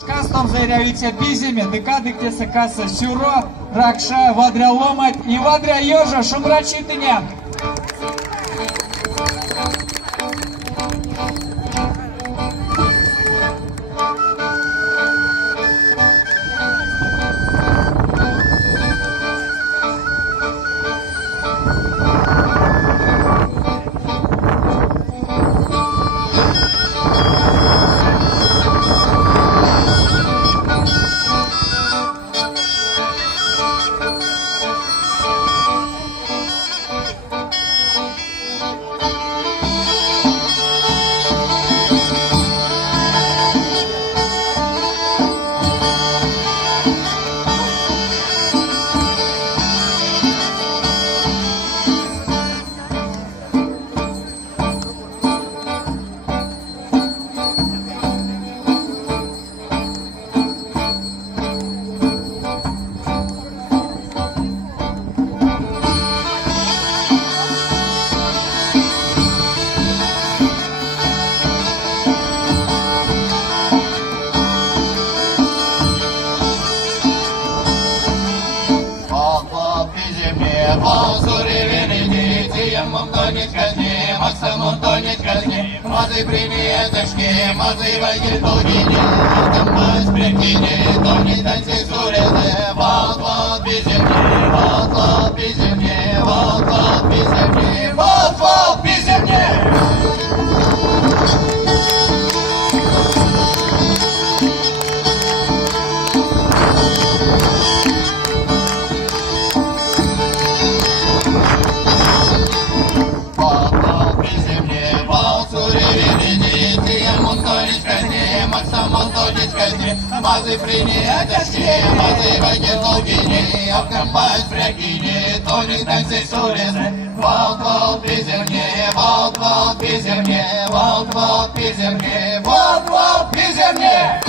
Кастом заявляються бізімі, декадики секаса сюро, ракша, вадря ломать і вадря йожа, шумра читиня. Мазы приметочки, мазы войди долгини, Атамбас прикини, то не танцы сурезы, вот без земли, вот без земли, вот без земли, вот без земли. Мазы приняточки, мазы войди долгини, Атамбас прикини, то не танцы сурезы, вот без земли, вот без земли, вот без земли, вот без земли.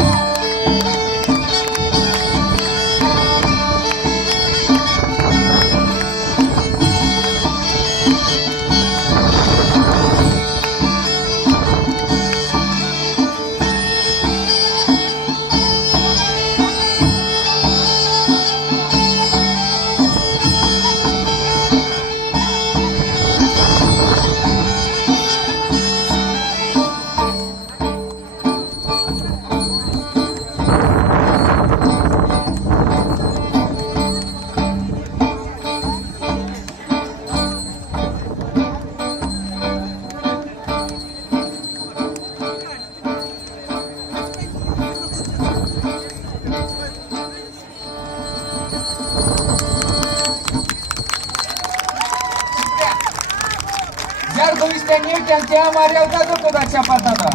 Ярко вистяниркен тя марелка до куда ча патата.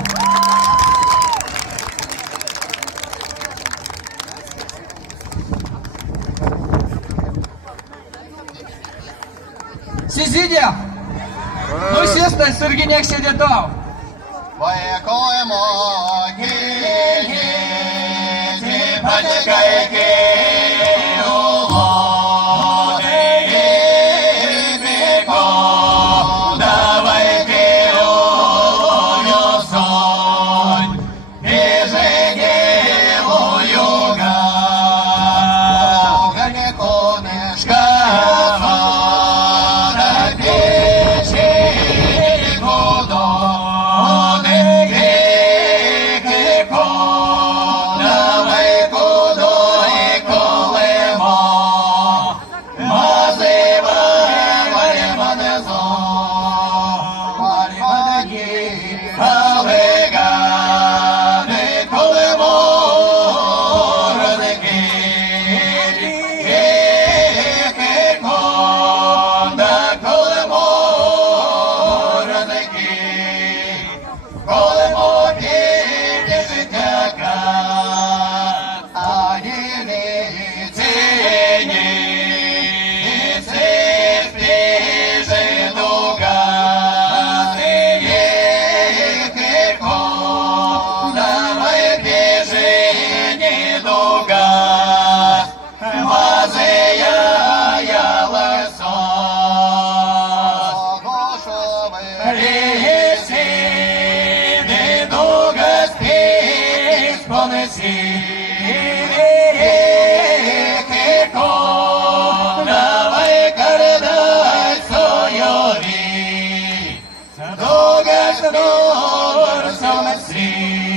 Сизидя! Ну, естественно, Сергинек сидит там. Поекоемо киги, типатикайки, Давай кардай сойори, Догаш дор сонасри.